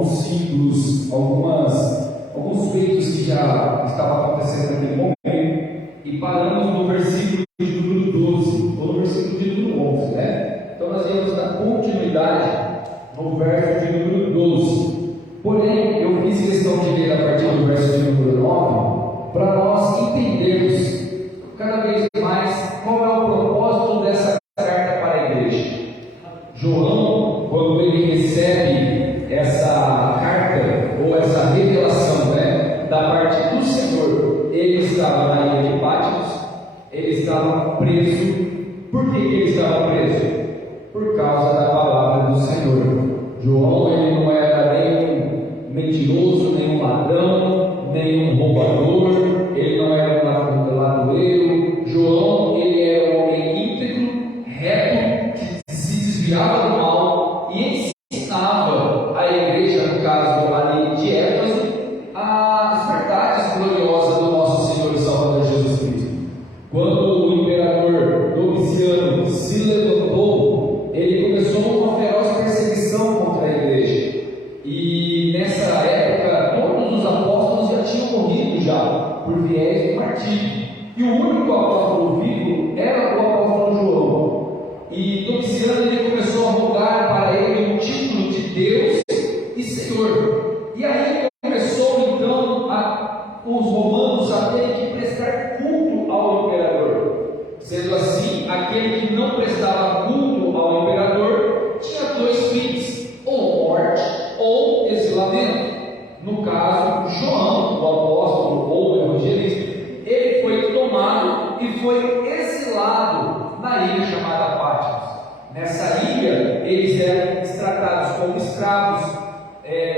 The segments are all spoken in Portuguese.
alguns símbolos, alguns feitos que já estavam acontecendo naquele momento, e paramos no versículo de número 12, ou no versículo de número 11, né? Então nós vamos dar continuidade no verso de número 12. Porém, eu fiz questão de ler a partir do verso de número 9, para nós entendermos cada vez mais qual é o propósito dessa carta para a igreja. João, quando ele recebe essa carta, ou essa revelação, né, da parte do Senhor, ele estava na ilha de Patmos, ele estava preso. Por que ele estava preso? Por causa da palavra do Senhor. João, ele não era nem um mentiroso, nem um ladrão, nem um roubador, ele não era um ladoeiro. João, ele era um homem íntegro, reto, que se desviava do mal e ensinava a igreja, no caso ali de Éfeso, as verdades gloriosas do nosso Senhor e Salvador Jesus Cristo. Quando o imperador Domiciano se levantou, ele começou uma feroz perseguição contra a igreja. E nessa época, todos os apóstolos já tinham morrido já, por viés do martírio. E o único apóstolo vivo era o apóstolo João. E Domiciano ele começou a rogar para ele o título de Deus e Senhor. E aí começou então os romanos a terem que prestar culto ao imperador. Sendo assim, aquele que não prestava culto ao imperador tinha dois fins: ou morte ou exilamento. No caso, João, o apóstolo ou o evangelista, ele foi tomado e foi exilado na ilha chamada Patmos. Nessa ilha, eles eram tratados como escravos,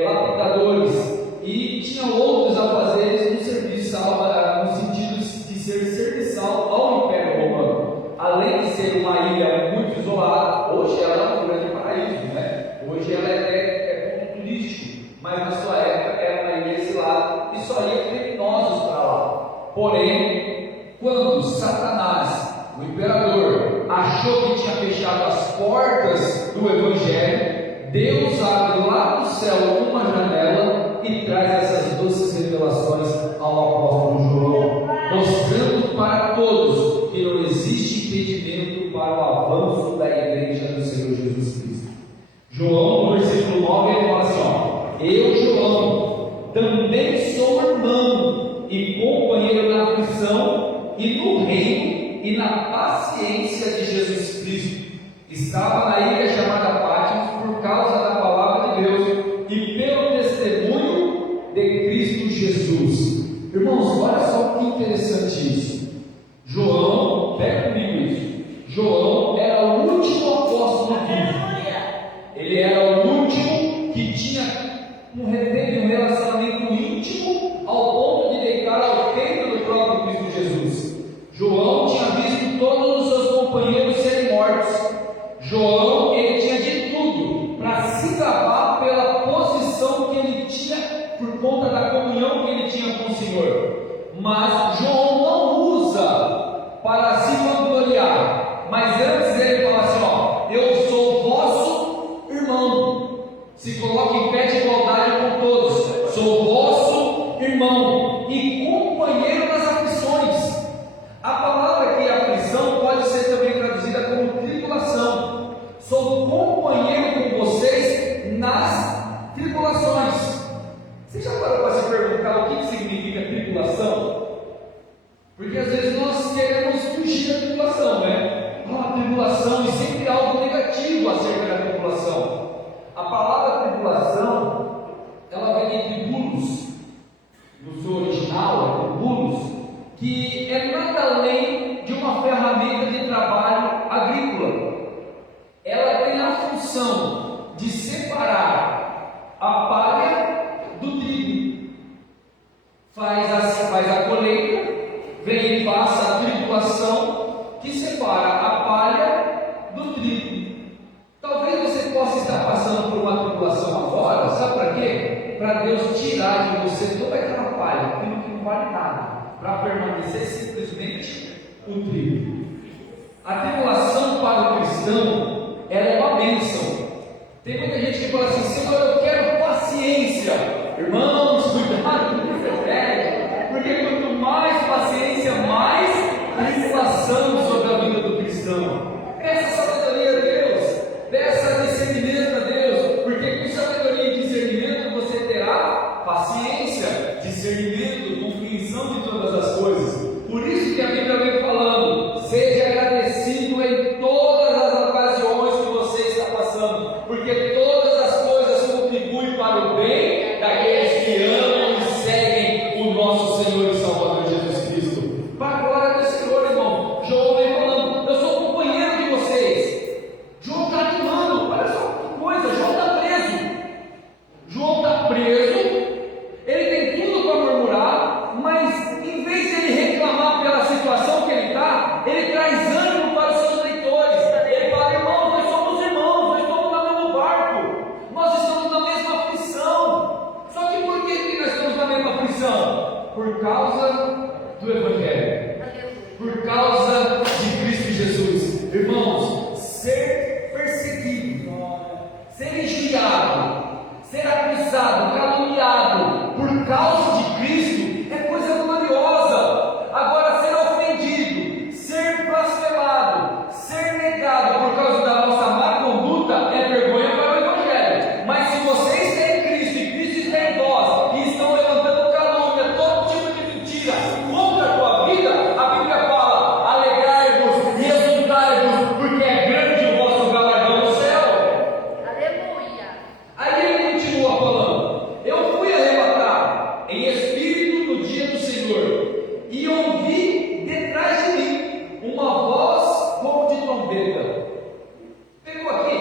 lapidadores, e tinham outros afazeres no serviço, no sentido de ser serviçal ao Império Romano. Além de ser uma ilha muito isolada, hoje ela é um grande paraíso, né? Hoje ela é ponto turístico, mas na sua época era uma ilha exilada e só ia criminosos para lá. Porém, quando Satanás, o imperador, achou que tinha fechado as portas do Evangelho, Deus abre lá do céu uma janela e traz essas doces revelações ao apóstolo João, mostrando para todos que não existe impedimento para o avanço da igreja do Senhor Jesus Cristo. João, no versículo 9, ele fala assim: eu, João, também sou irmão e companheiro na aflição e no reino e na paciência de Jesus Cristo. Estava na ilha chamada Patmos por causa da palavra de Deus e pelo testemunho de Cristo Jesus. Irmãos, olha só que interessante isso. João, pega comigo isso. João era o último apóstolo vivo. Ele era o último que teve um relacionamento íntimo ao ponto de deitar ao peito do próprio Cristo Jesus. João tinha visto todos os seus companheiros serem mortos. João, ele tinha de tudo para se gabar pela posição que ele tinha por conta da comunhão que ele tinha com o Senhor. Mas João não usa para se vangloriar, mas antes ele fala assim: eu sou vosso irmão. Se coloque em pé de igualdade com todos. Sou vosso irmão e companheiro nas aflições. A palavra aqui, aflição, pode ser também traduzida como tribulação. Sou companheiro com vocês nas tribulações. Você já parou para se perguntar o que significa tribulação? Porque às vezes nós queremos fugir da tribulação, né? A tribulação, e sempre algo negativo acerca da tribulação. A palavra tribulação, ela vem de tribulos, no seu original é tribulos, que é nada além de uma ferramenta de trabalho agrícola. Ela tem a função de separar a palha do trigo. Faz a colheita, vem e passa a tribulação que separa a palha do trigo. Talvez você possa estar passando por uma tribulação agora, sabe para quê? Para Deus tirar de você toda aquela palha, aquilo que não vale nada, para permanecer simplesmente o trigo. A tribulação para o cristão, ela é uma bênção. Tem muita gente que fala assim: Senhor, eu quero paciência. preso, ele tem tudo para murmurar, mas em vez de ele reclamar pela situação que ele está, ele traz ânimo para os seus leitores. Ele fala: irmãos, nós somos irmãos, nós estamos no mesmo barco, nós estamos na mesma aflição. Só que por que nós estamos na mesma aflição? Por causa do Evangelho, por causa de Cristo Jesus. Irmãos, ser perseguido, ser injuriado, ser acusado, caluniado por causa de Cristo é coisa gloriosa. Agora, ser ofendido, ser blasfemado, ser negado por causa da nossa má conduta é vergonha para o Evangelho. Mas se vocês têm Cristo e Cristo está em vós e estão levantando calúnia, todo tipo de mentira contra a tua vida, a Bíblia fala: alegrai-vos e exultai-vos, porque é grande o vosso galardão no céu. Aleluia. Aí ele continua falando: eu fui arrebatado em espírito no dia do Senhor, e ouvi detrás de mim uma voz como de trombeta. Pegou aqui?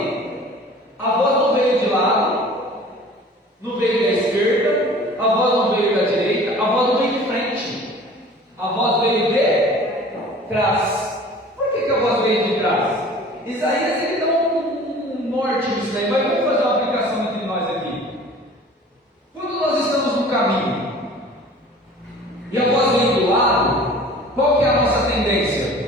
A voz não veio de lado, não veio da esquerda, a voz não veio da direita, a voz não veio de frente, a voz veio de trás. Por que a voz veio de trás? Isaías ele dá um norte nisso aí, mas vamos fazer uma aplicação entre nós aqui. Quando nós estamos no caminho e a voz vem do lado, qual que é a nossa tendência?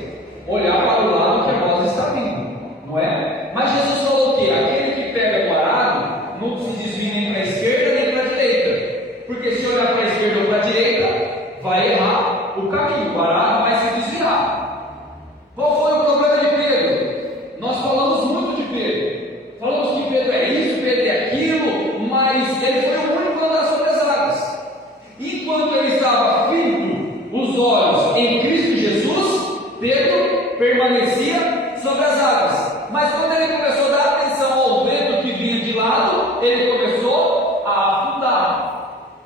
Olhar para o lado que a voz está vindo, não é? Mas Jesus falou que aquele que pega o arado não se desvia nem para a esquerda nem para a direita, porque se olhar para a esquerda ou para a direita, vai errar o caminho, o arado vai se desviar. Qual foi o problema de Pedro? Nós falamos muito de Pedro, falamos que Pedro é isso, Pedro é aquilo, mas ele foi o único a andar sobre as águas. Enquanto ele estava firme os olhos em Cristo Jesus, Pedro permanecia sobre as águas. Mas quando ele começou a dar atenção ao vento que vinha de lado, ele começou a afundar.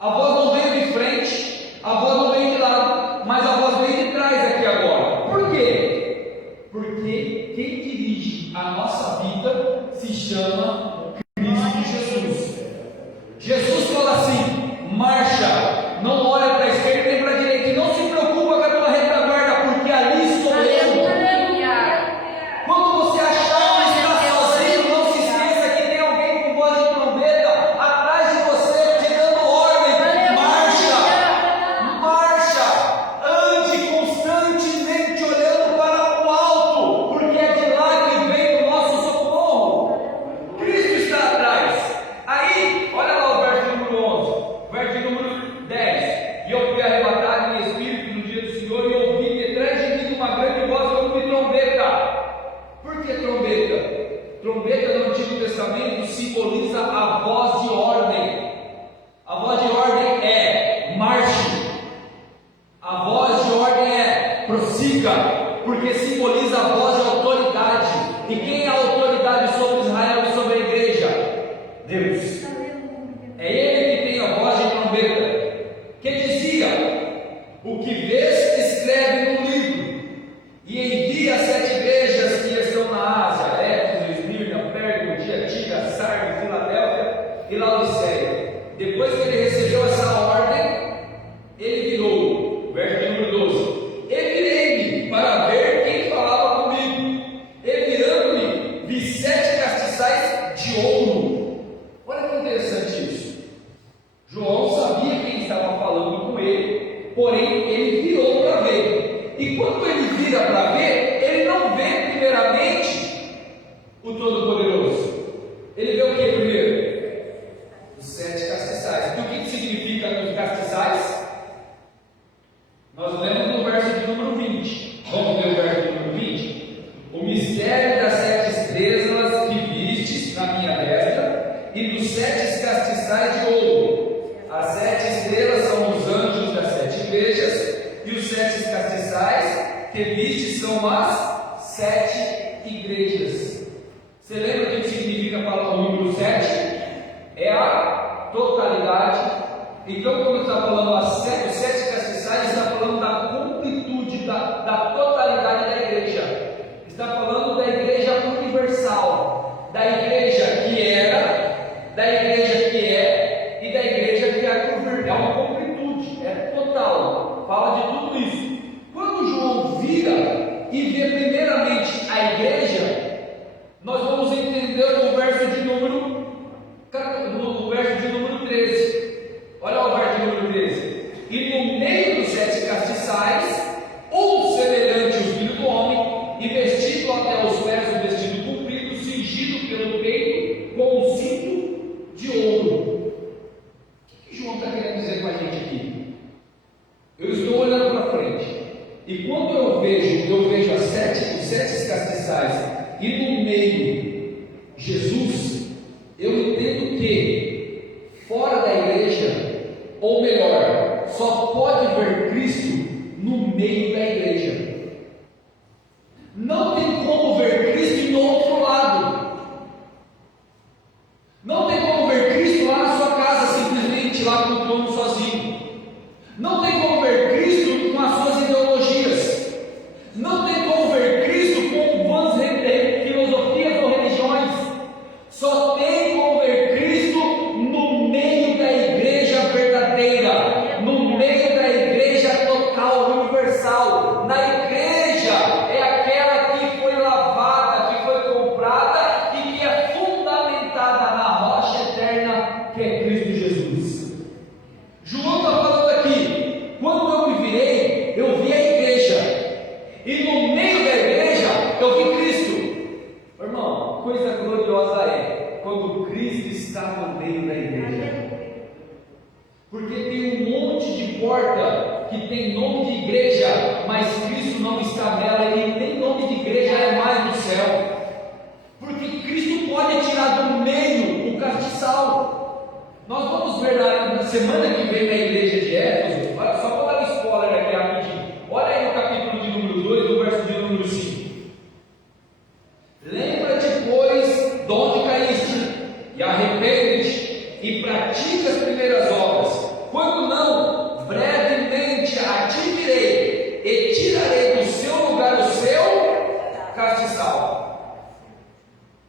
A voz não veio de frente, a voz não veio de lado, mas a voz veio de trás aqui agora. Por quê? Porque quem dirige a nossa vida se chama Cristo Jesus. Jesus fala assim: marcha, não olha para a esquerda nem para a direita, e não se preocupa com a tua retaguarda, porque ali estou eu. Quando você achar que está sozinho, não se esqueça que tem alguém com voz de trombeta atrás de você, te dando ordem: marcha, marcha, ande constantemente olhando para o alto, porque é de lá que vem o nosso socorro. Cristo está atrás. Aí, olha lá o verso número 11, verso número 10: e eu fui arrebatado em espírito no dia do Senhor, e ouvi detrás de mim uma grande voz como de trombeta. Por que trombeta? Trombeta no Antigo Testamento simboliza a voz de ordem. A voz de ordem é marche. A voz de ordem é prossiga, porque simboliza a voz de autoridade. E quem é a autoridade sobre Israel e sobre a igreja? Deus. É Ele que tem a voz de trombeta, que dizia: o que vês, escreve no livro, e envia as 7 igrejas que estão na Ásia: Éfeso, Esmirna, Pérgamo, Tiatira, Sardes, Filadélfia e Laodiceia. Depois que ele recebeu essa ordem, ele virou, verso número 12: e virei-me para ver quem falava comigo. E virando-me, vi 7 castiçais de ouro. Olha que interessante isso. João sabia quem estava falando com ele, porém ele virou para ver. E quando ele vira para ver, ele não vê primeiramente o Todo-Poderoso. Ele vê o que primeiro? Os 7 castiçais. E o que significa os castiçais? Nós lemos no verso de número 20. Vamos ver o verso de número 20? O mistério das 7 estrelas que vistes na minha destra, e dos 7 castiçais de ouro. As 7 estrelas são os anjos das 7 igrejas, e os 7 castiçais que vistes são as 7 igrejas. Você lembra o que significa a palavra número 7? É a totalidade. Então, quando está falando os 7 castiçais, está falando da completude, da totalidade da igreja. Está falando da igreja universal, da igreja que era, da igreja que é meio. Jesus, eu entendo que fora da igreja, ou melhor, só pode ver Cristo no meio da igreja. Não tem como ver Cristo no outro lado. Não tem como ver Cristo lá na sua casa, simplesmente lá no trono sozinho. Não tem como ver Cristo com as suas ideologias. Não tem como ver Cristo com vãs filosofias ou religiões. Só tem como ver Cristo no meio da igreja verdadeira, no meio da igreja total, universal. Na igreja é aquela que foi lavada, que foi comprada e que é fundamentada na rocha eterna, que é Cristo Jesus. João está falando aqui, quando eu me virei, eu vi a igreja, e no meio da igreja eu vi Cristo. Irmão, coisa gloriosa é quando Cristo está no meio da igreja, porque tem um monte de porta que tem nome de igreja, mas Cristo não está nela, e nem nome de igreja é mais no céu, porque Cristo pode tirar do meio o castiçal. Nós vamos ver na semana que vem na igreja de Éfeso, só vou dar um spoiler aqui rapidinho. Olha aí no capítulo de número 2, no verso de número 5. Lembra-te, pois, de onde caíste, e arrepende-te, e pratica as primeiras obras. Quando não, brevemente a ti virei, e tirarei do seu lugar o seu castiçal,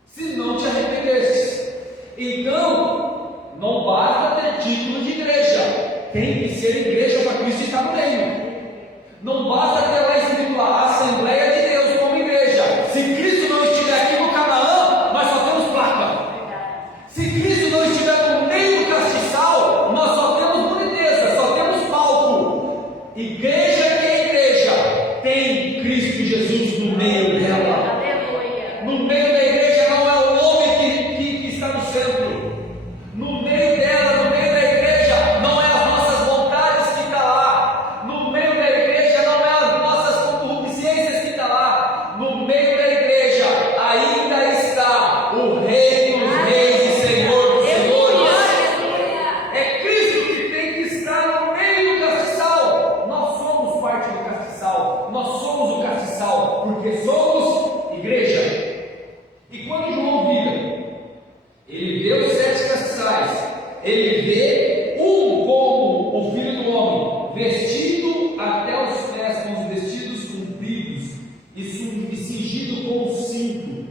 se não te arrependesses. Então, não basta ter título de igreja, tem que ser igreja para Cristo estar no meio. Não basta ter lá escrito a Assembleia de Deus como igreja. Se Cristo não estiver aqui no Canaã, nós só temos placa. Se Cristo não estiver no meio do castiçal, nós só temos boniteza, só temos palco. Igreja que é igreja, tem Cristo Jesus no meio dela. No meio da igreja não é o homem que está no centro. No meio dela, no meio da igreja, não é as nossas vontades que está lá. No meio da igreja não é as nossas concupiscências que está lá. No meio da igreja ainda está o Rei dos Reis e Senhor dos Senhores. É Cristo que tem que estar no meio do castiçal. Nós somos parte do castiçal. Nós somos o castiçal, porque somos igreja. E quando João vira, ele vê os 7 castiçais, ele vê como o Filho do Homem, vestido até os pés, com os vestidos compridos e cingido com o cinto.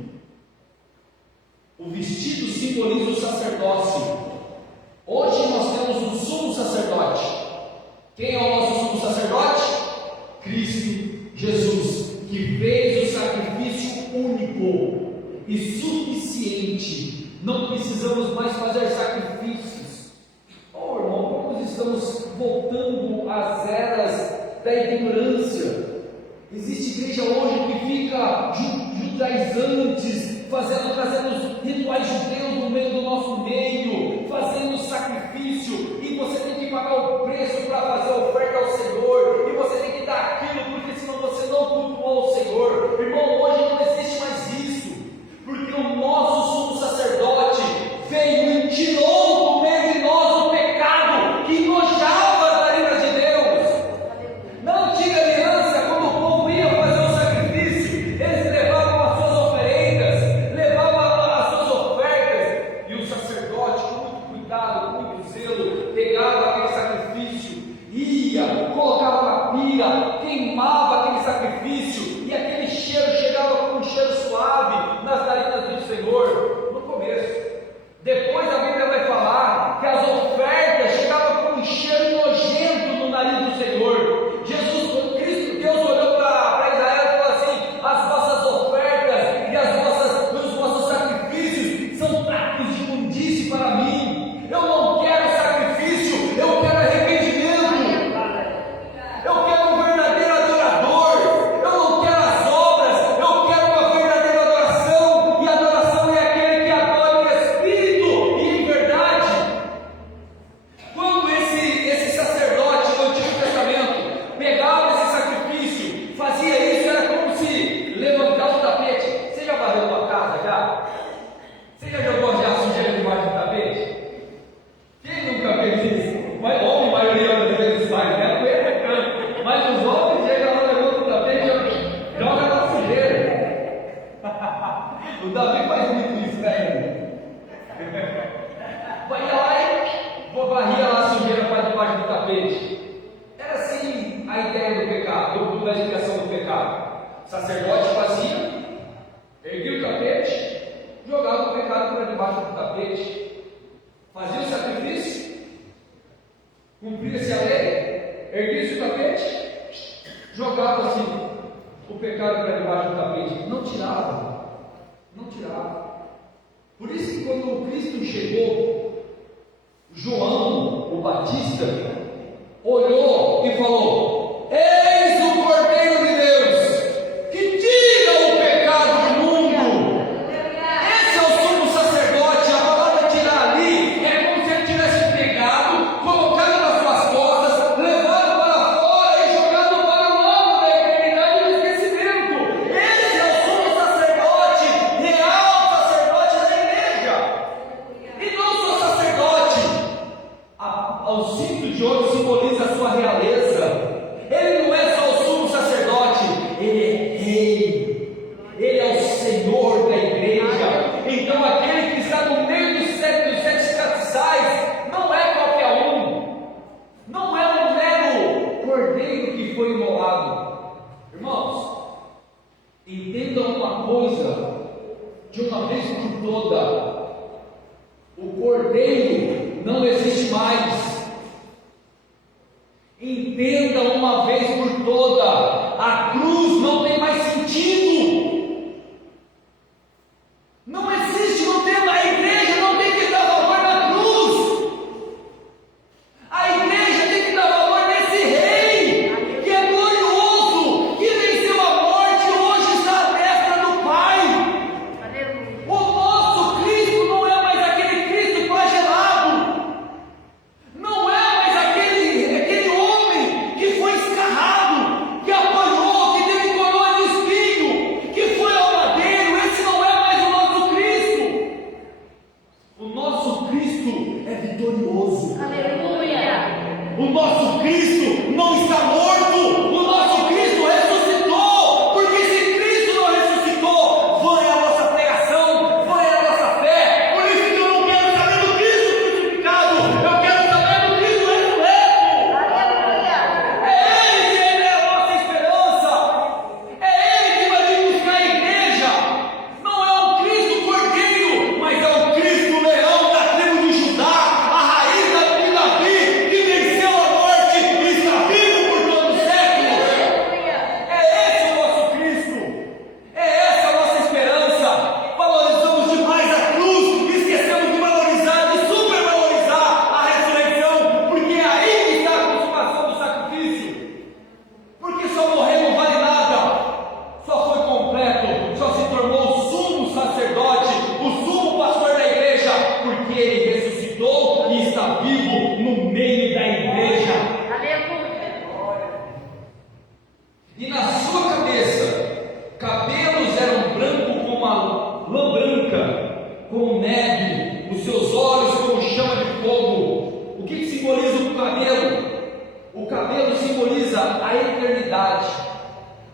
O vestido simboliza o sacerdócio. Hoje nós temos um sumo sacerdote. Quem é o nosso sumo sacerdote? Cristo Jesus, que fez o sacrifício único e suficiente. Não precisamos mais fazer sacrifícios. Oh, irmão, como nós estamos voltando às eras da ignorância. Existe igreja hoje que fica judaizantes, trazendo rituais judeus no meio do nosso meio, fazendo sacrifício, e você tem que pagar o preço para fazer a oferta ao Senhor, e você tem que dar aquilo, porque senão você não cultuou o Senhor. Irmão, hoje não existe mais isso, porque o nosso sumo sacerdote veio e tirou do meio de nós o pecado que nojava da ira de Deus. Na antiga aliança, quando o povo ia fazer o sacrifício, eles levavam as suas oferendas, levavam as suas ofertas, e o sacerdote, com muito tapete. Era assim a ideia do pecado, da expiação do pecado. O sacerdote fazia, erguia o tapete, jogava o pecado para debaixo do tapete, fazia o sacrifício, cumpria-se a lei, erguia-se o tapete, jogava assim o pecado para debaixo do tapete, não tirava. Por isso que quando o Cristo chegou, João, o Batista, olhou e falou: eis o Cordeiro de Deus, que tira o pecado do mundo. Esse é o sumo sacerdote. A palavra tirar ali é como se ele tivesse pegado, colocado nas suas costas, levado para fora e jogado para o lado da eternidade e do esquecimento. Esse é o sumo sacerdote, real sacerdote da igreja, e não só sacerdote. O cinto de ouro simboliza a sua realeza. Ele não é só o sumo sacerdote, ele é rei, ele é o Senhor da igreja. Então aquele que está no meio dos sete castiçais não é qualquer um, não é um mero cordeiro que foi imolado. Irmãos, entendam uma coisa de uma vez por toda: o cordeiro não existe mais. Entenda uma vez por toda: a cruz não tem mais sentido. Não existe, não tem, a igreja não tem que dar valor na cruz. A igreja tem que dar valor nesse rei, que é glorioso, que venceu a morte e hoje está à destra do Pai. O nosso Cristo não é mais aquele Cristo flagelado. Não é mais aquele homem que foi escarrado, que apanhou, que teve coroa de espinho, que foi ao madeiro. Esse não é mais o nosso Cristo. O nosso Cristo é vitorioso. Aleluia. O nosso Cristo não está morto. O nosso Cristo ressuscitou. Porque se Cristo não ressuscitou, vã é a nossa pregação, vã é a nossa fé. Por isso que eu não quero saber do Cristo crucificado, eu quero saber do Cristo ressurreto. Aleluia. É Ele que é a nossa esperança. É Ele que vai vir buscar a igreja. Não é um Cristo cordeiro, mas é o Cristo leão da tribo de Judá, a raiz de Davi, que venceu a morte e está vivo por todo o século. É esse o nosso Cristo. É essa a nossa esperança. Valorizamos demais a cruz, esquecemos de valorizar, de supervalorizar a ressurreição, porque é aí que está a consumação do sacrifício. Porque só morrer não vale nada, só foi completo, só se tornou o sumo sacerdote, o sumo pastor da igreja, porque ele ressuscitou e está vivo no meio da igreja. E na sua cabeça, cabelos eram brancos como uma lã branca, como neve, os seus olhos como chama de fogo. O que simboliza o cabelo? O cabelo simboliza a eternidade,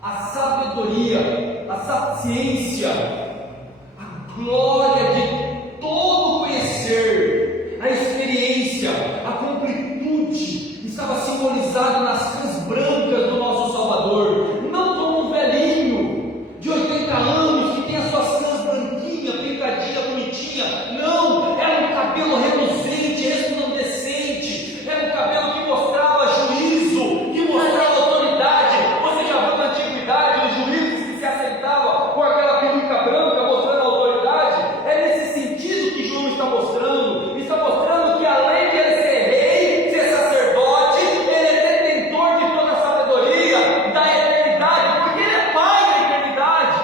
a sabedoria, a sapiência, a glória de todo conhecer, a experiência, a completude. Estava simbolizado nas cãs brancas do nosso Salvador, não como um velhinho de 80 anos que tem as suas cãs branquinhas, pintadinha, bonitinha. Não, era um cabelo reluzente, resplandecente, era um cabelo que mostrava juízo, que mostrava autoridade. Você já viu na antiguidade os juízes que se assentavam com aquela peruca branca mostrando autoridade? É nesse sentido que João está mostrando que além de ele ser rei, ser sacerdote, ele é detentor de toda a sabedoria da eternidade, porque ele é pai da eternidade.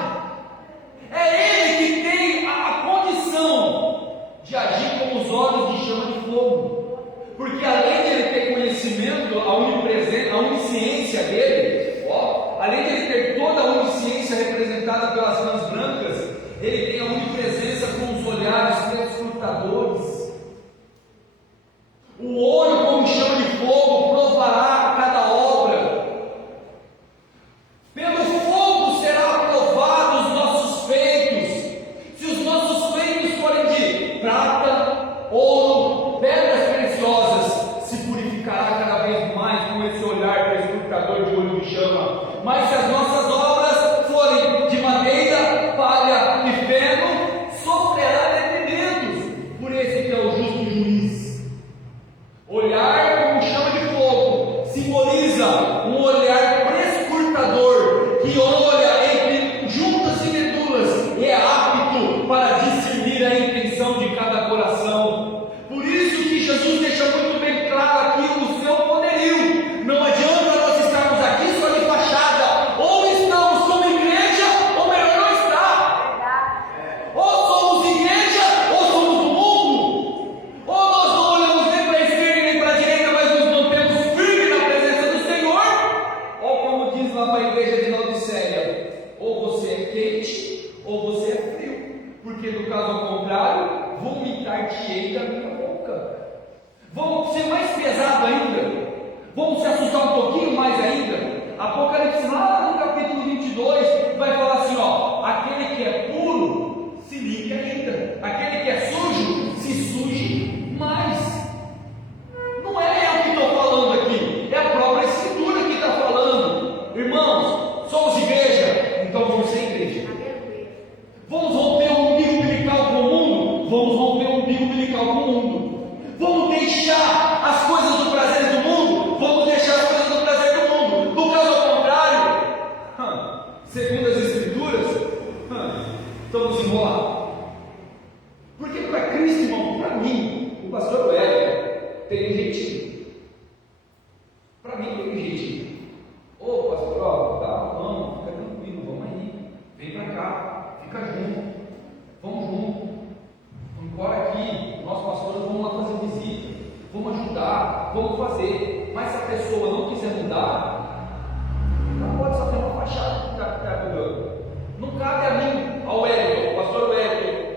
É ele que tem a condição de agir com os olhos de chama de fogo, porque além de ele ter conhecimento, a onisciência dele, além de ele ter toda a onisciência representada pelas mãos brancas, ele tem a onipresença com os olhares perscrutadores. O olho como chama de fogo provará cada obra. Pelo fogo será aprovado os nossos feitos. Se os nossos feitos forem de prata, ouro, pedras preciosas, se purificará cada vez Vamos se assustar um pouquinho mais ainda? Apocalipse, lá no capítulo 22, vai falar assim: ó, aquele que é puro, se limpe ainda, aquele que é sujo, se suje mais. Não é eu que estou falando aqui, é a própria Escritura que está falando. Irmãos, somos igreja, então vamos ser igreja. Vamos romper o umbigo umbilical com o mundo? Vamos romper o umbigo umbilical com o mundo. Vamos deixar as coisas do prazer do mundo? Vamos deixar as coisas do prazer do mundo. No caso ao contrário, segundo as Escrituras, estamos enrolados. Porque para Cristo, irmão, para mim, o pastor Hélio tem um jeitinho. Para mim tem um jeitinho. Ô pastor, ó, tá, vamos, fica tranquilo, vamos aí. Vem para cá, fica junto, vamos junto. Embora aqui, nós pastores vamos lá fazer visita, vamos ajudar, vamos fazer. Mas se a pessoa não quiser mudar, ela pode só ter uma fachada que está mudando. Não cabe a mim, ao Hélio, ao pastor Hélio,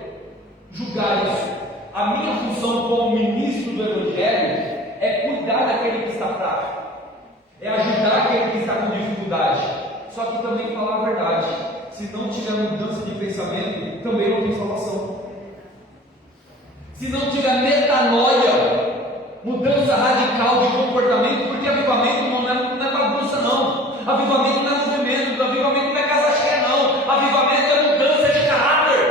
julgar isso. A minha função como ministro do Evangelho é cuidar daquele que está fraco, é ajudar aquele que está com dificuldade, só que também falar a verdade. Se não tiver mudança de pensamento, também não tem salvação. Se não tiver metanoia, mudança radical de comportamento, porque avivamento não é bagunça não, avivamento não é movimento, avivamento não é casa cheia não, avivamento é mudança de caráter,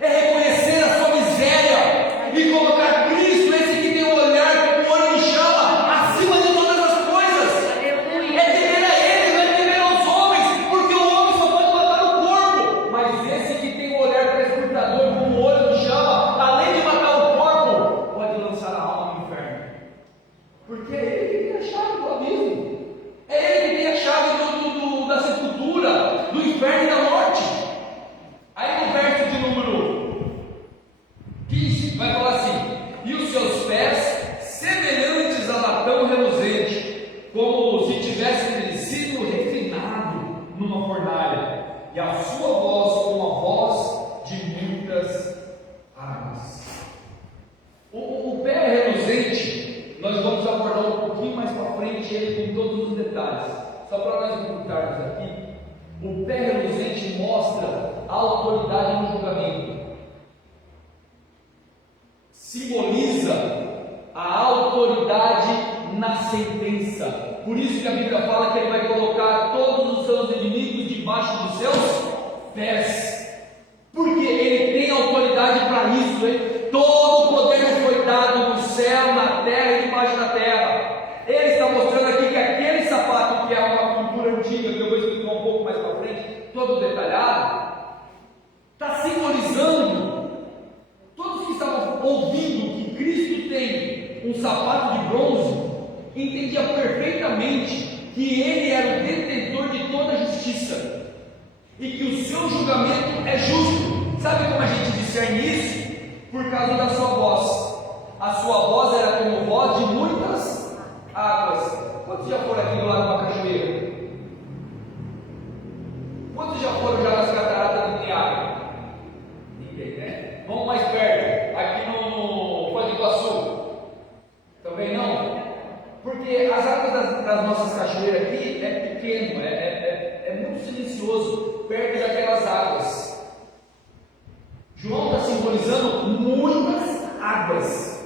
é reconhecer a sua miséria e colocar Cristo, esse que tem um olhar, um olho em chama, acima de todas as coisas. É temer a Ele, não é temer aos homens, porque o homem só pode matar o corpo, mas esse que tem um olhar prescrutador com um olho em chama, além de matar o corpo, pode lançar a alma no inferno, porque é Ele que tem a chave do abismo, é Ele que tem a chave da sepultura, do inferno e da morte. Aí no verso de número 15 vai falar assim: e os seus pés semelhantes a latão reluzente, como se tivesse sido refinado numa fornalha, e a sua voz como a voz de muitas águas. O pé reluzente, nós vamos abordar um pouquinho mais para frente ele com todos os detalhes, só para nós encurtarmos aqui. O pé reluzente mostra a autoridade no julgamento, simboliza a autoridade na sentença. Por isso que a Bíblia fala que Ele vai colocar todos os seus inimigos debaixo dos seus pés, porque Ele tem autoridade para isso, hein? Todo o poder foi dado no céu, na terra e debaixo da terra. Ele está mostrando aqui que aquele sapato, que é uma pintura antiga, que eu vou explicar um pouco mais para frente, todo detalhado, está simbolizando. Todos que estavam ouvindo que Cristo tem um sapato de bronze, entendiam perfeitamente que Ele era o detentor de toda a justiça e que o seu julgamento é justo. Sabe como a gente discerne isso? Por causa da sua voz. A sua voz era como voz de muitas águas. Quantos já foram aqui do lado de uma cachoeira? Quantos já foram já nas cataratas do Niágara? Ninguém, né? Vamos mais perto, aqui no Foz do Iguaçu. Também não? Porque as águas das nossas cachoeiras aqui é pequeno, é muito silencioso, perto daquelas águas. João está simbolizando muitas águas.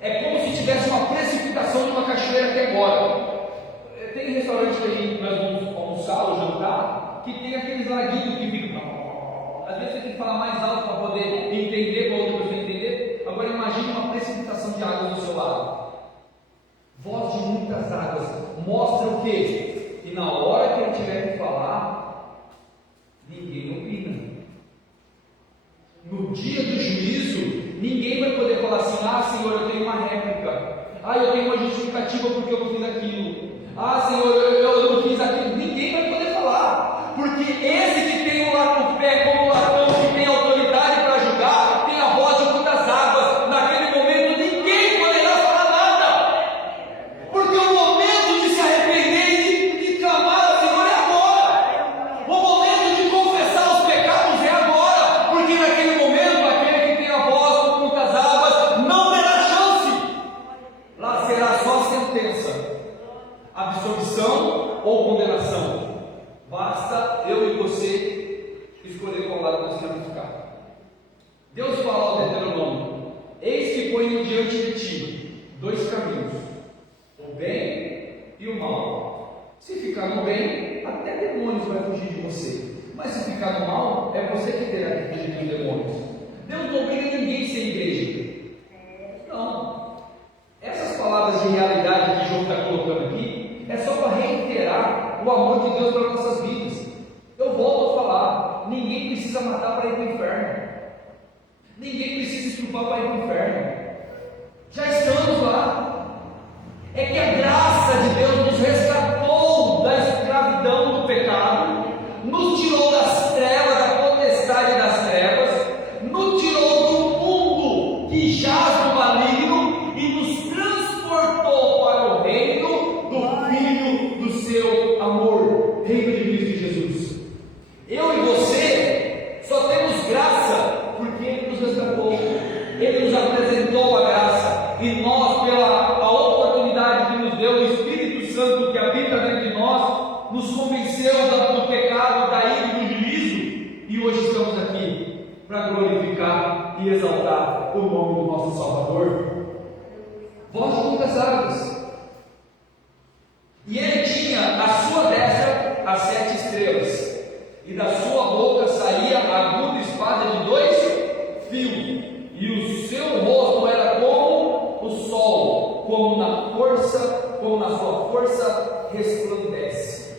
É como se tivesse uma precipitação de uma cachoeira aqui agora. Tem restaurante que nós vamos almoçar ou jantar, que tem aqueles laguinhos que ficam. Às vezes você tem que falar mais alto para poder entender, para outra pessoa entender. Agora imagine uma precipitação de água do seu lado. Voz de muitas águas. Mostra o quê? E na hora que ele tiver que falar, ninguém opina. No dia do juízo, ninguém vai poder falar assim: ah, Senhor, eu tenho uma réplica. Ah, eu tenho uma justificativa porque eu não fiz aquilo. Ah, Senhor, eu não fiz aquilo. Ninguém vai poder falar, porque esse que tem o lado no pé, como o latão, que tem autoridade para julgar, tem a voz de muitas águas. Naquele momento, ninguém poderá falar nada, porque o momento de se arrepender e de clamar ao Senhor é agora. O momento de confessar os pecados é agora, porque naquele momento, aquele que tem a voz com muitas águas não terá chance. Lá será só a sentença. absorção ou condenação. Basta eu e você escolher qual lado nós queremos ficar. Deus fala ao Deuteronômio: eis que ponho diante de ti dois caminhos, o bem e o mal. Se ficar no bem, até demônios vai fugir de você. Mas se ficar no mal, é você que terá que fugir dos demônios. Deus não obriga ninguém a ser igreja. Não. Essas palavras de realidade que João está colocando aqui é só para reiterar o amor de Deus para nossas vidas. Eu volto a falar: ninguém precisa matar para ir para o inferno. Ninguém precisa estuprar para ir para o inferno. Já estamos lá. É que a graça de Deus nos resgatou da escravidão do pecado, nos tirou das trevas, da potestade das trevas, nos tirou do mundo que jaz no maligno e nos transportou para o reino do Filho do seu amor, reino de Cristo Jesus. Eu e você só temos graça porque Ele nos resgatou, Ele nos apresentou a graça, e nós, pela oportunidade que nos deu, o Espírito Santo que habita dentro de nós, nos convenceu do pecado, da ira e do juízo, e hoje estamos aqui para glorificar e exaltar o nome do nosso Salvador. Vós juntas águas. E ele tinha à sua destra as 7 estrelas, e da sua boca saía a aguda espada de 2 fios, e o seu rosto era como o sol, como na sua força resplandece.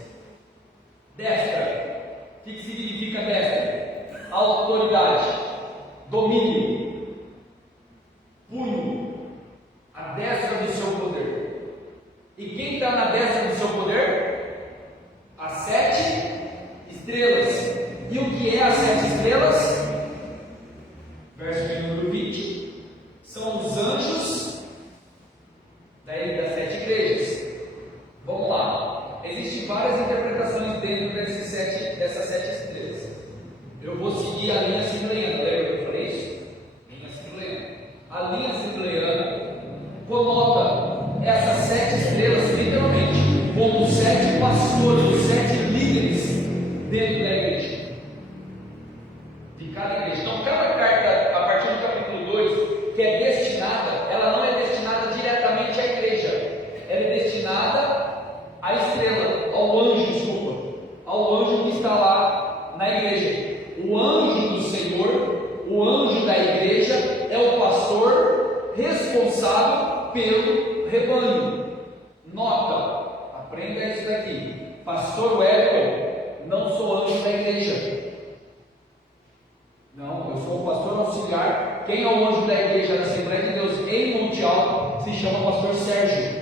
Destra, o que significa destra? Autoridade, domínio, punho, a destra do seu poder. E quem está na destra do seu poder? As 7 estrelas. E o que é as 7 estrelas? Verso de número 20. São os anjos das 7 igrejas. Vamos lá. Existem várias interpretações dentro dessas 7 estrelas. Eu vou seguir a linha assembleiana. Lembra que eu falei isso? Linha assembleiana. A linha assembleiana conota essas 7 estrelas, literalmente, como 7 pastores, os 7 líderes dentro da igreja. De cada igreja. Então, cada carta, a partir do capítulo 2, que é destinada, ela não é destinada diretamente à igreja, ela é destinada à estrela, ao anjo que está lá na igreja. O anjo do Senhor, o anjo da igreja, é o pastor responsável pelo rebanho. Nota, aprenda isso daqui: pastor Wellington, não sou anjo da igreja. Não, eu sou o pastor auxiliar. Quem é o anjo da igreja da Assembleia de Deus em Monte Alto se chama pastor Sérgio.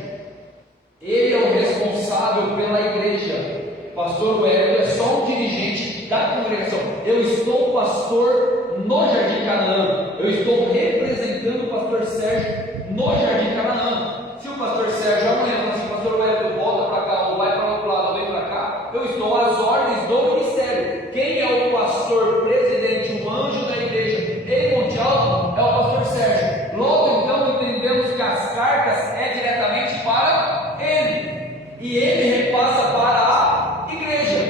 Ele é o responsável pela igreja. Pastor Wellington é só um dirigente da congregação. Eu estou pastor no Jardim Canaã. Eu estou representando o pastor Sérgio no Jardim Canaã. Se o pastor Sérgio amanhã fala assim: pastor Wellington, volta para cá, ou vai para o outro lado, ou vem para cá, eu estou às ordens do ministério. Quem é o pastor presidente, o anjo da igreja em Monte Alto, é o pastor Sérgio. Logo então entendemos que as cartas é diretamente para ele, e ele repassa para a igreja.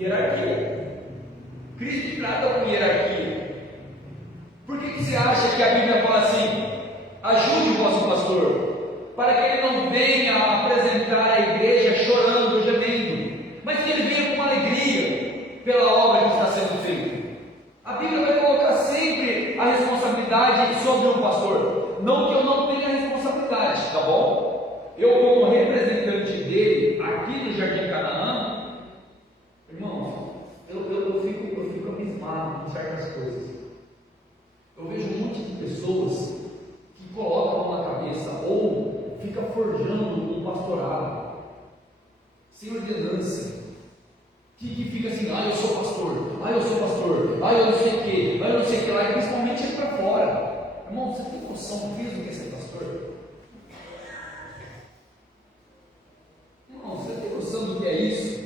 Hierarquia. Cristo trata com hierarquia. Por que você acha que a Bíblia fala assim: ajude o vosso pastor, para que ele não venha apresentar a igreja chorando, gemendo, mas que ele venha com alegria pela obra que está sendo feita? A Bíblia vai colocar sempre a responsabilidade sobre o pastor. Não que eu não tenha responsabilidade, tá bom? Eu, como representante dele aqui no Jardim Canaã, irmãos, eu fico abismado com certas coisas. Eu vejo um monte de pessoas que colocam na cabeça ou fica forjando um pastorado sem ordenança, que fica assim: eu sou pastor, eu sou pastor, eu não sei o que, eu não sei o que lá, e principalmente ele para fora. Irmão, você tem noção do peso que é ser pastor? Irmão, você tem noção do que é isso?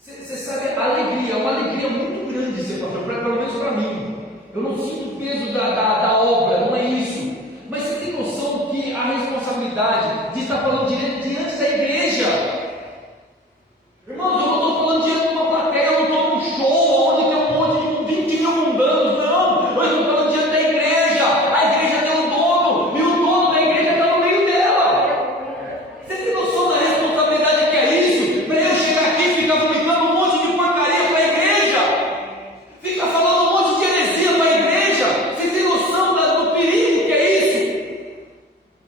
Você sabe a alegria, é uma alegria muito grande ser pastor, pelo menos para mim. Eu não sinto o peso da obra, não é isso. Mas você tem noção que a responsabilidade responsabilidade de estar falando diante da igreja. Irmãos, eu não estou falando diante de uma plateia, eu não estou num show onde tem um monte de 20 mil mundanos, não. Eu estou falando diante da igreja. A igreja tem um dono, e o dono da igreja está no meio dela. Você tem noção da responsabilidade que é isso? Para eu chegar aqui e ficar vomitando um monte de porcaria para a igreja, fica falando um monte de heresia para a igreja. Você tem noção do perigo que é isso?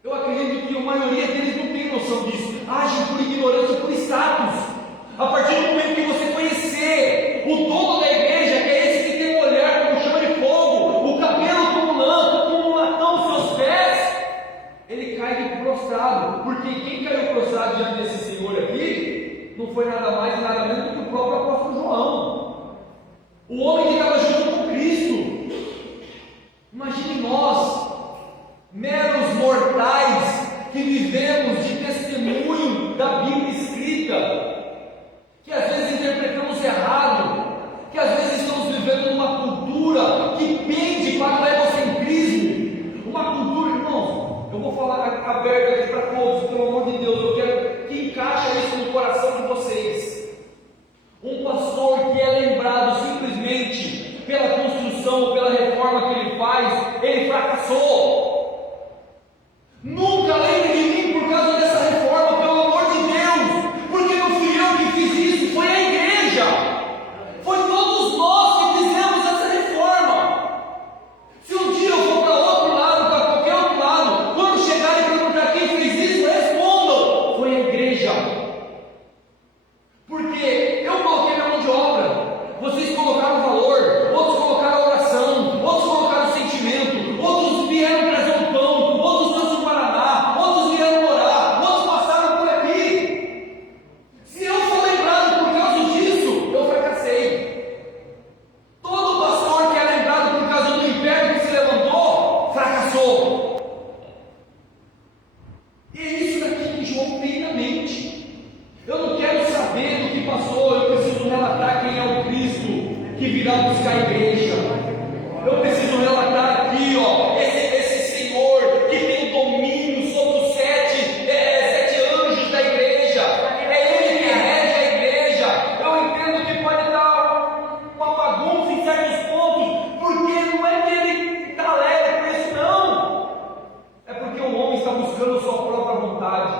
Eu acredito que a maioria deles não tem noção disso. Agem por ignorância, por status. A partir do momento que você conhecer o dono da igreja, que é esse que tem um olhar como chama de fogo, o cabelo como lã, como um latão aos seus pés, ele cai de prostrado, porque quem caiu prostrado diante desse Senhor aqui, não foi nada mais e nada menos do que o próprio apóstolo João, o homem que estava junto com Cristo. Imagine nós, meros mortais, que vivemos de testemunho da Bíblia escrita, que às vezes interpretamos errado, que às vezes estamos vivendo numa cultura que pende para o egocentrismo, uma cultura, irmãos, eu vou falar aberto aqui para todos, pelo amor de Deus, eu quero que encaixe isso no coração de vocês. Um pastor que é lembrado simplesmente pela construção ou pela reforma que ele faz, ele fracassou. Nunca lembre de mim por causa dessa reforma, pelo amor de Deus, porque não fui eu que fiz isso, foi a igreja, foi todos nós que fizemos essa reforma. Se um dia eu for para outro lado, para qualquer outro lado, quando chegarem e perguntar quem fez isso, respondam: foi a igreja, porque eu coloquei minha mão de obra, vocês colocaram valor, outros colocaram oração, outros colocaram sentimento, outros vieram trazer um pão, outros trouxeram um Paraná, outros vieram orar, outros passaram por aqui. Se eu for lembrado por causa disso, eu fracassei. Todo pastor que é lembrado por causa do império que se levantou, fracassou. E é isso daqui que João tem na mente. Eu não quero saber do que passou, eu preciso relatar quem é o Cristo que virá buscar a igreja. Eu preciso relatar aqui, esse Senhor que tem domínio sobre os sete anjos da igreja. É Ele que rege a igreja. Eu entendo que pode dar uma bagunça em certos pontos, porque não é que Ele está alegre por isso, não. É porque o homem está buscando sua própria vontade.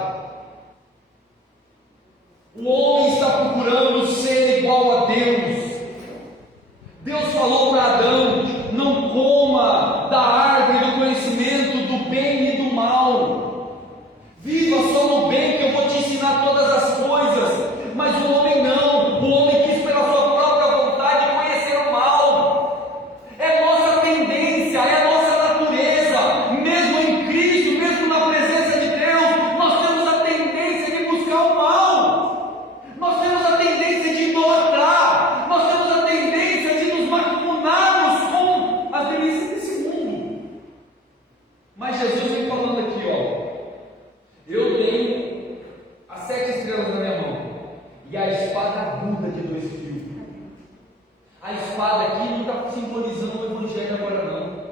O homem está procurando ser igual a Deus. Deus falou para Adão: não coma da árvore do conhecimento do bem e do mal. Viva só no bem, que eu vou te ensinar todas as coisas. Mas o homem não. O homem quis pela sua própria vontade conhecer o mal. É nossa tendência, é nossa natureza. Mesmo em Cristo, mesmo na presença de Deus, nós temos a tendência de buscar o mal. Nós temos a tendência de idolatrar, nós temos a tendência de nos macumunarmos com as delícias desse mundo. Mas Jesus vem falando aqui, eu tenho as 7 estrelas na minha mão e a espada aguda de 2 fios. A espada aqui não está simbolizando o evangelho agora, não.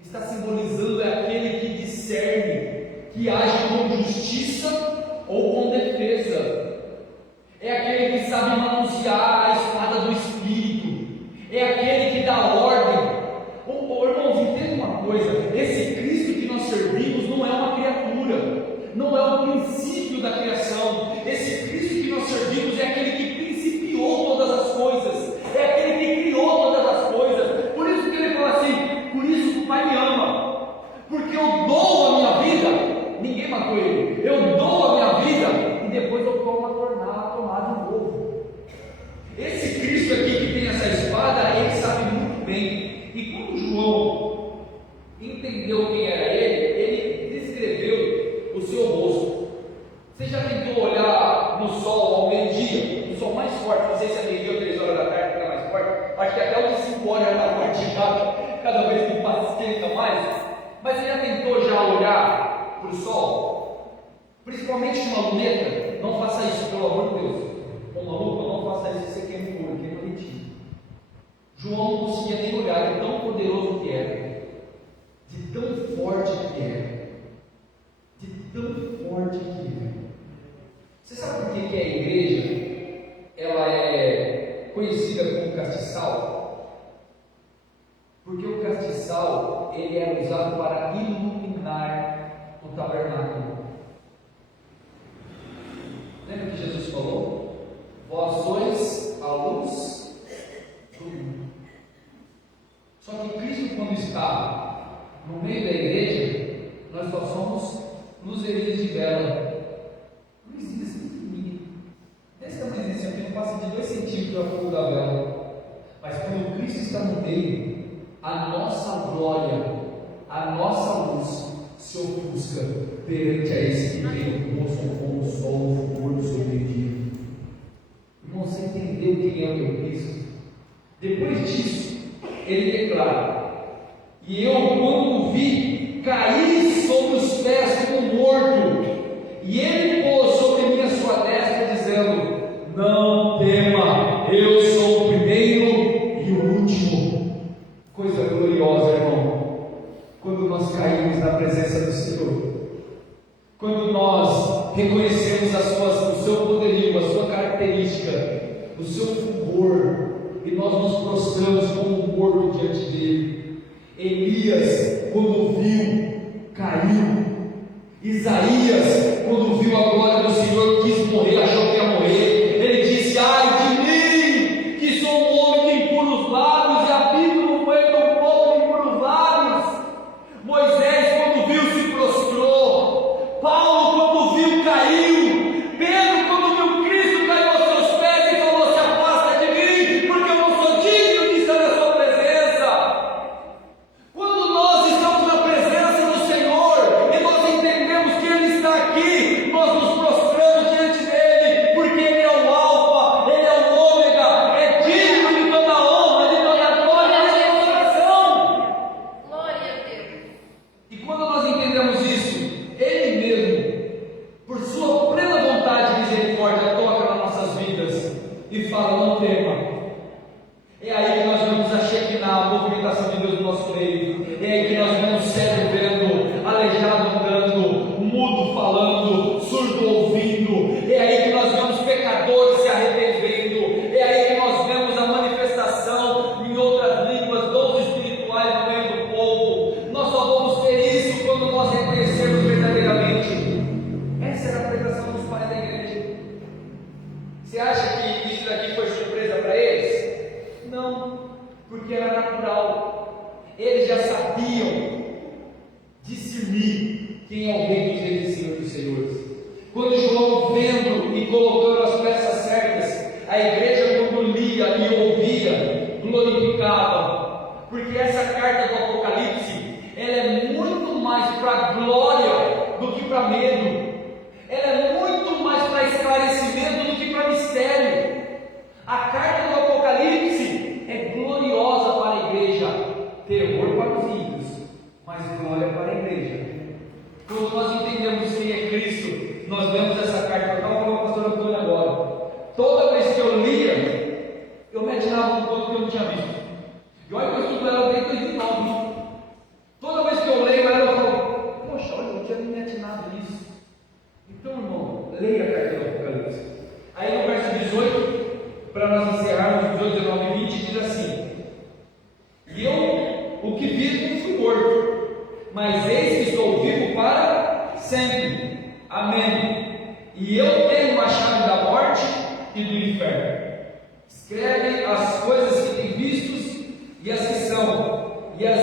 Está simbolizando aquele que discerne, que age com justiça ou com defesa. É aquele que sabe manusear a espada do Espírito. É aquele que dá ordem. Irmãos, entenda uma coisa: esse Cristo que nós servimos não é uma criatura, não é o princípio da criação. Esse Cristo que nós servimos é aquele que principiou todas as coisas, é aquele que criou todas as coisas. Por isso que ele fala assim: por isso o Pai me ama, porque eu dou a minha vida. Ninguém matou ele. Eu dou a minha vida e depois eu tomo a tomar de novo. Esse Cristo aqui que tem essa espada, ele sabe muito bem. E quando João entendeu quem era ele descreveu o seu rosto. Você já tentou olhar no sol ao meio-dia? No sol mais forte, não sei se é meio-dia ou 3 horas da tarde que está mais forte. Acho que até os 5 horas já está forte já, cada vez que passa esquenta mais. Mas você já tentou olhar para o sol? Principalmente uma luneta? Não faça isso, pelo amor de Deus. Uma lupa, não faça isso, você queima o olho, queima o dentinho. João não conseguia nem olhar, de tão poderoso que era, de tão forte que era, de tão morte aqui. Você sabe por que a igreja ela é conhecida como castiçal? Porque o castiçal ele era usado para iluminar o tabernáculo. Lembra que Jesus falou? Vós sois a luz do mundo. Só que Cristo, quando está no meio da igreja, nós só somos luzerias de vela. Luzinhas pequenininhas. Desse tamanho aqui, não passa de 2 centímetros a fogo da vela. Mas quando Cristo está no meio, a nossa glória, a nossa luz se ofusca perante a esse que veio como o sol no fulgor do seu meio-dia. Irmão, você entendeu quem é o meu Cristo? Depois disso, ele declara: e eu, quando o vi, caí sobre os pés como morto, e ele pôs sobre mim a sua destra, dizendo: não tema, eu sou o primeiro e o último. Coisa gloriosa, irmão, quando nós caímos na presença do Senhor, quando nós reconhecemos o seu poderio, a sua característica, o seu fulgor, e nós nos prostramos como morto diante dele. Elias, quando viu, caiu. Isaías, quando viu a glória do Senhor, quis morrer, achou que ia morrer. Ele disse: ai de mim, que sou um homem de impuros lábios, e habito no meio do povo de impuros lábios. Moisés, quando viu, se prostrou. Paulo, quando viu, caiu. Pedro, quando viu Cristo, caiu aos seus pés e falou: se afasta de mim, porque eu não sou digno de estar na sua presença. Quando nós estamos na presença do Senhor e nós entendemos que Ele está aqui, nós nos prostramos diante dEle, porque Ele é o Alfa, Ele é o Ômega, é digno de toda a honra, de toda a glória e de toda a adoração. Glória a Deus. E quando nós entendemos isso, Ele mesmo, por sua plena vontade e misericórdia, toca nas nossas vidas e fala: não tema. É aí que nós vemos a Shekinah, a movimentação de Deus no nosso meio. É aí que nós vemos cego vendo, aleijado andando, mudo falando, surdo ouvindo. É aí que nós vemos pecadores se arrependendo. É aí que nós vemos a manifestação em outras línguas, dons espirituais no meio do povo. Nós só vamos ter isso quando nós reconhecermos verdadeiramente. Essa era a pregação dos pais da igreja. Você acha que isso daqui foi surpresa para eles? Não, porque era natural. Eles já sabiam discernir quem é o Rei dos Reis e Senhor dos Senhores. Quando João, vendo e colocando as peças certas, a igreja, quando lia e ouvia, glorificava. Porque essa carta do Apocalipse, ela é muito mais para glória do que para medo. Ela é muito mais para esclarecimento do que para mistério. A carta do Apocalipse é gloriosa para a igreja, terror para os ímpios, mas glória para a igreja. Quando nós entendemos quem é Cristo, nós lemos essa carta. Eu estava falando com o pastor Antônio agora. Toda vez que eu lia, eu me atinava um ponto que eu não tinha visto. E olha que eu estudo ela desde 2009. Toda vez que eu leio ela, eu falo: poxa, olha, eu não tinha me atinado nisso. Então, irmão, leia a carta do Apocalipse. Aí no verso 18, para nós encerrarmos, 18, 19 e 20, diz assim: e eu, o que vi, fui morto, mas eis que estou vivo para sempre. Amém. E eu tenho a chave da morte e do inferno. Escreve as coisas que tem vistos e as que são, e as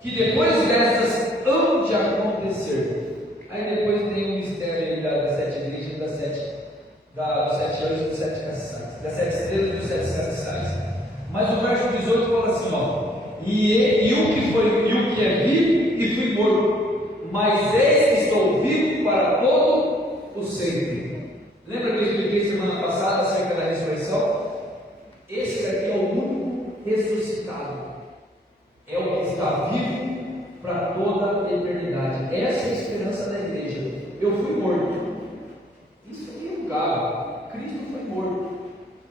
que depois destas hão de acontecer. Aí depois tem um mistério aí das 7 igrejas, dos 7 anos e dos 7 castiçais, das 7 estrelas e dos 7 castiçais. Mas o verso 18 fala assim, ó: e o que é vivo e fui morto, mas eis que estou vivo para todo o sempre. Lembra que eu expliquei semana passada acerca da ressurreição? Esse daqui é o único ressuscitado, é o que está vivo para toda a eternidade. Essa é a esperança da igreja. Eu fui morto, isso é inegável. Cristo foi morto,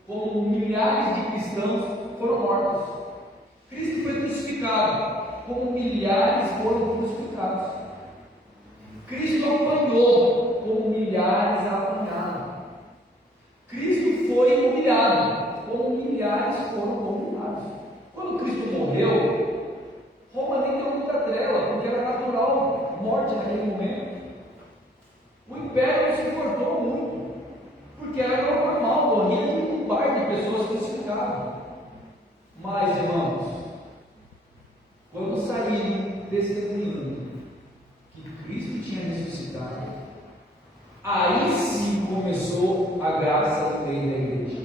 como milhares de cristãos foram mortos. Cristo foi crucificado, como milhares foram crucificados. Cristo apanhou como milhares a apanharam. Cristo foi humilhado, como milhares foram humilhados. Quando Cristo morreu, Roma nem deu muita trela, porque era natural morte naquele momento. O império não se importou muito, porque era normal, morria um par de pessoas crucificadas. Mas, irmãos, quando saíram testemunhando que Cristo tinha ressuscitado, aí sim começou a graça do reino da igreja.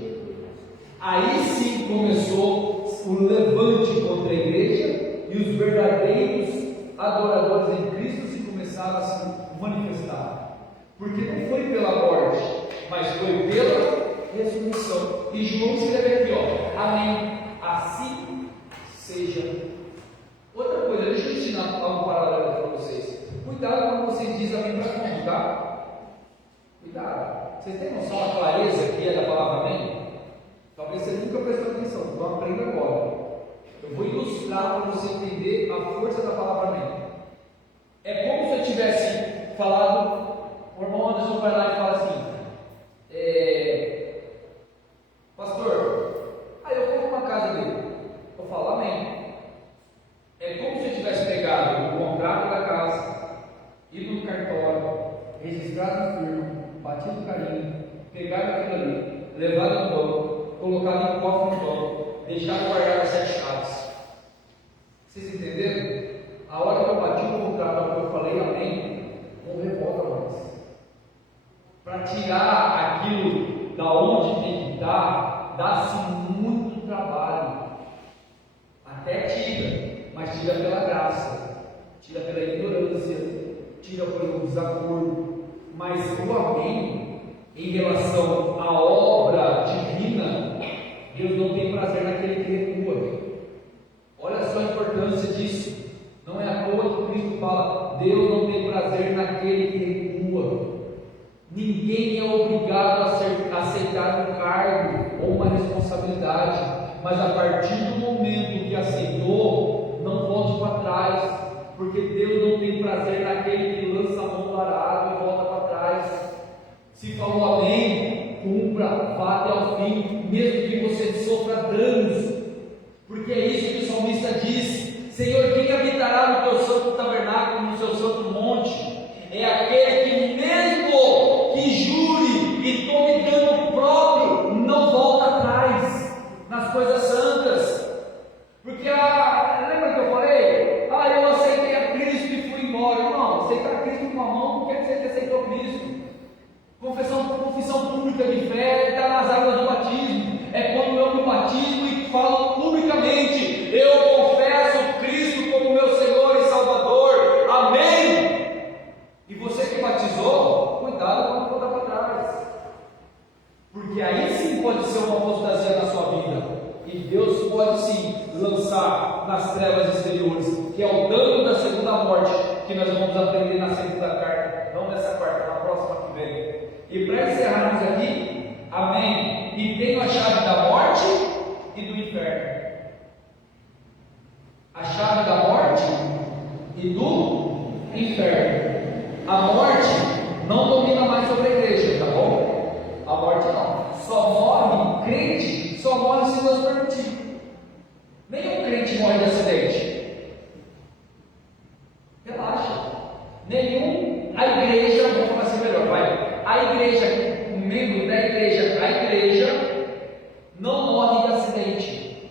Aí sim começou o levante contra a igreja e os verdadeiros adoradores em Cristo se começaram a se manifestar. Porque não foi pela morte, mas foi pela ressurreição. E João escreve aqui, ó, amém, assim seja. Outra coisa, deixa eu ensinar algo paralelo para vocês. Cuidado quando vocês dizem amém para conta, tá? Cuidado. Vocês têm noção da clareza que é da palavra amém? Talvez você nunca prestou atenção, então aprenda agora. Eu vou ilustrar para você entender a força da palavra amém. É como se eu tivesse falado. O irmão Anderson vai lá e fala assim: pastor, aí eu vou numa casa dele. Eu falo amém. É como se eu tivesse pegado o contrato da casa, ido no cartório, registrado no firma, batido carinho, pegado aquilo ali, levado no banco, colocado em cofre no banco, deixado guardar as 7 chaves. Vocês entenderam? A hora que eu bati o contrato, que eu falei amém, não revolta mais. Para tirar aquilo da onde tem que dar, dá-se muito trabalho. Até tira, mas tira pela graça, tira pela ignorância, tira pelo desacordo. Mas o amém, em relação à obra divina, Deus não tem prazer naquele que recua. Olha só a importância disso. Não é à toa que Cristo fala: Deus não tem prazer naquele que recua. Ninguém é obrigado a aceitar um cargo ou uma responsabilidade, mas a partir do momento que aceitou, não volte para trás, porque Deus não tem prazer naquele que lança a mão do arado e volta para trás. Se falou amém, cumpra, vá até o fim, mesmo que você sofra danos, porque é isso que o salmista diz: Senhor, quem habitará no teu santo tabernáculo, no seu santo monte? É aquele que, mesmo que jure e tome dano próprio, não volta atrás nas coisas santas. Porque lembra que eu falei? Eu aceitei a Cristo e fui embora. Não, aceitar Cristo com a mão não quer dizer que aceitou Cristo. Confissão pública de fé está nas águas do batismo. É quando eu me batismo e falo publicamente: eu confesso Cristo como meu Senhor e Salvador. Amém? E você que batizou, cuidado para não voltar para trás, porque aí sim pode ser uma apostasia na sua vida, e Deus pode sim lançar nas trevas exteriores, que é o dano da segunda morte, que nós vamos aprender na segunda carta, não nessa quarta, na próxima que vem. E para encerrarmos aqui, amém, e tenho a chave da morte e do inferno. A chave da morte e do inferno. A morte não domina mais sobre a igreja, tá bom? A morte não. Só morre crente, só morre se Deus permitir. Nenhum crente morre de acidente. Relaxa. A igreja, vamos falar assim melhor, vai. A igreja, o membro da igreja, a igreja não morre de acidente,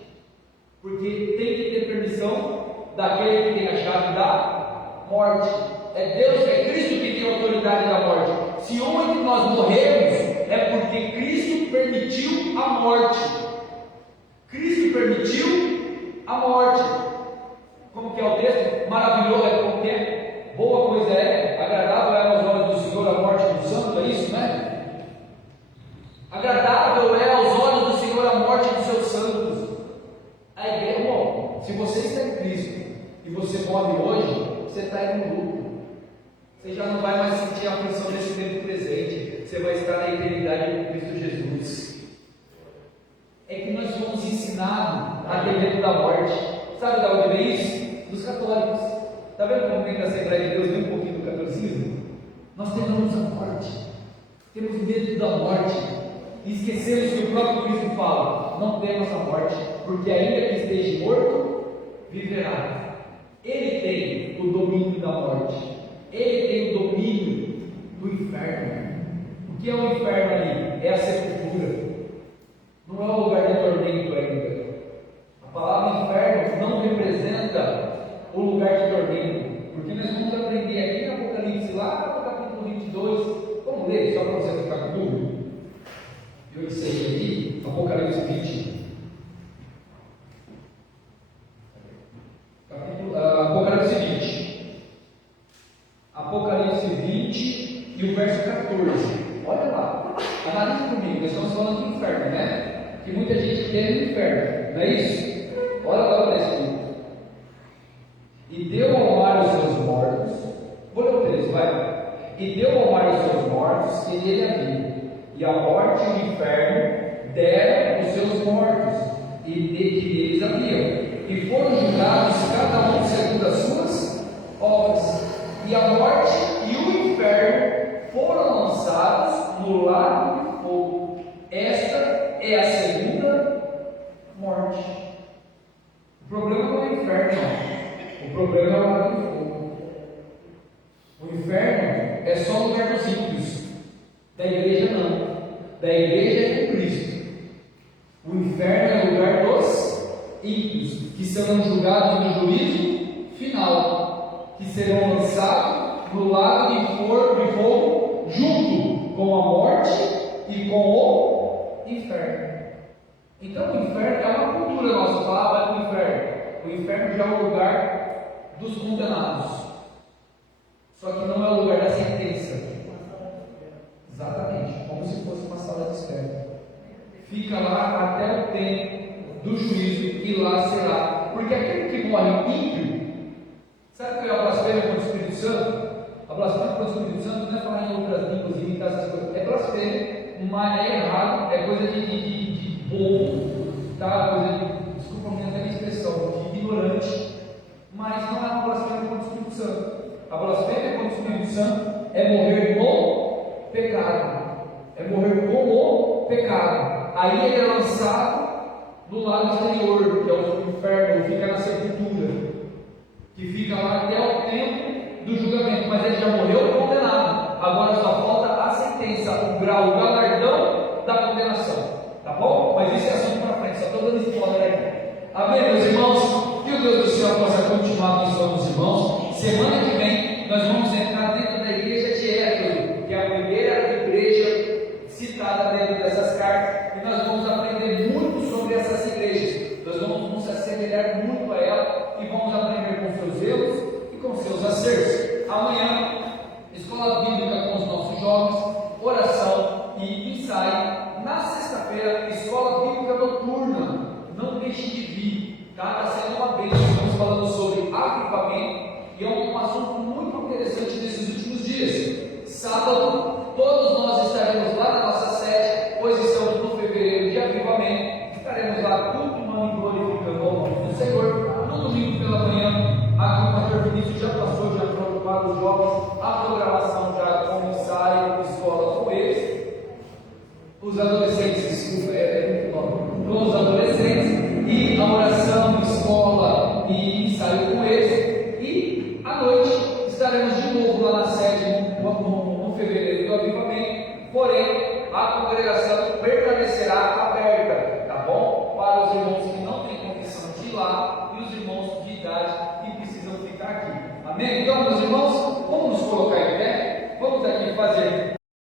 porque tem que ter permissão daquele que tem a chave da morte. É Deus, é Cristo que tem a autoridade da morte. Se um entre nós morrermos, é porque Cristo permitiu a morte. Cristo permitiu a morte. Como que é o texto? Maravilhoso, como que é? Boa coisa é, agradável é aos olhos do Senhor a morte do santo, é isso, né? Agradável é aos olhos do Senhor a morte dos seus santos. A igreja, bom, se você está em Cristo e você morre hoje, você está em um lucro. Você já não vai mais sentir a aflição desse tempo presente. Você vai estar na eternidade com Cristo Jesus. É que nós fomos ensinados a ter medo da morte. Sabe de onde vem isso? Dos católicos. Está vendo como vem da Assembleia de Deus? Vem um pouquinho do catolicismo? Nós tememos a morte, temos medo da morte, e esquecemos que o próprio Cristo fala: não temas a morte, porque ainda que esteja morto, viverá. Ele tem o domínio da morte, ele tem o domínio do inferno. O que é o inferno ali? É a sepultura, não é o lugar de tormento ainda. A palavra inferno não representa o lugar de tormento, porque nós vamos aprender aqui em Apocalipse, lá no capítulo 22, vamos ler só para você ficar com dúvida. Eu disse aqui, Apocalipse 20. Apocalipse 20. Apocalipse 20 e o verso 14. Olha lá, analise comigo, nós estamos falando do inferno, né? Que muita gente tem no inferno, não é isso? Olha lá o texto. E deu ao mar os seus mortos. Vou ler o texto, vai. E deu ao mar os seus mortos que nele havia. E a morte e o inferno deram os seus mortos, e de que eles haviam. E foram julgados cada um segundo as suas obras. E a morte e o inferno foram lançados no lago de fogo. Esta é a segunda morte. O problema não é o inferno, não. O problema é o lago de fogo. O inferno é só o lugar dos ímpios. Da igreja não. Da igreja é com Cristo. O inferno é o lugar dos ímpios, que serão julgados no juízo final, que serão lançados no lago de fogo, junto com a morte e com o inferno. Então o inferno é uma cultura nossa, falar vai para o inferno. O inferno já é o lugar dos condenados, só que não é o lugar da sentença. Exatamente, como se fosse uma sala de espera. Fica lá até o tempo do juízo, e lá será. Porque aquele que morre ímpio, sabe o que é a blasfêmia contra o Espírito Santo? A blasfêmia contra o Espírito Santo não é falar em outras línguas, imitar essas coisas. É blasfêmia, mas é errado, é coisa de bobo, tá? Coisa de, desculpa a minha expressão, de ignorante. Mas não é uma blasfêmia contra o Espírito Santo. A blasfêmia contra o Espírito Santo é morrer no pecado. É morrer com o pecado. Aí ele é lançado no lado exterior, que é o inferno, fica na sepultura, que fica lá até o tempo do julgamento. Mas ele já morreu condenado. Agora só falta a sentença, o grau, o galardão da condenação. Tá bom? Mas isso é assunto para frente, só estou dando spoiler aqui. Amém, meus irmãos? Que o Deus do céu possa continuar abençoando os irmãos. Semana que vem nós vamos entrar dentro da igreja de Éfeso, que é a primeira igreja citada dentro dessas cartas, e nós vamos aprender muito sobre essas igrejas. Nós vamos nos assemelhar muito a ela e vamos aprender com seus erros e com seus acertos. Amanhã, escola bíblica com os nossos jovens, oração e ensaio. Na sexta-feira, escola bíblica noturna. Não deixe de vir, tá? Está sendo uma bênção. Estamos falando sobre avivamento e é um assunto muito interessante nesses últimos dias. Sábado, todos nós estaremos lá na nossa sede, pois estamos no fevereiro de avivamento. Estaremos lá cultuando e glorificando o nome do Senhor. No domingo pela manhã, aqui o pastor Vinícius já passou, já pronto para os jovens, a programação já com ensaio, escola com eles. Os adolescentes, desculpa, com os adolescentes, e a oração, escola e ensaio com eles. E à noite estaremos de novo lá na sede no fevereiro do avivamento. Porém, a congregação permanecerá aberta, tá bom? Para os irmãos que não têm condição de ir lá e os irmãos de idade que precisam ficar aqui. Amém? Então, meus irmãos, vamos nos colocar em pé, vamos aqui fazer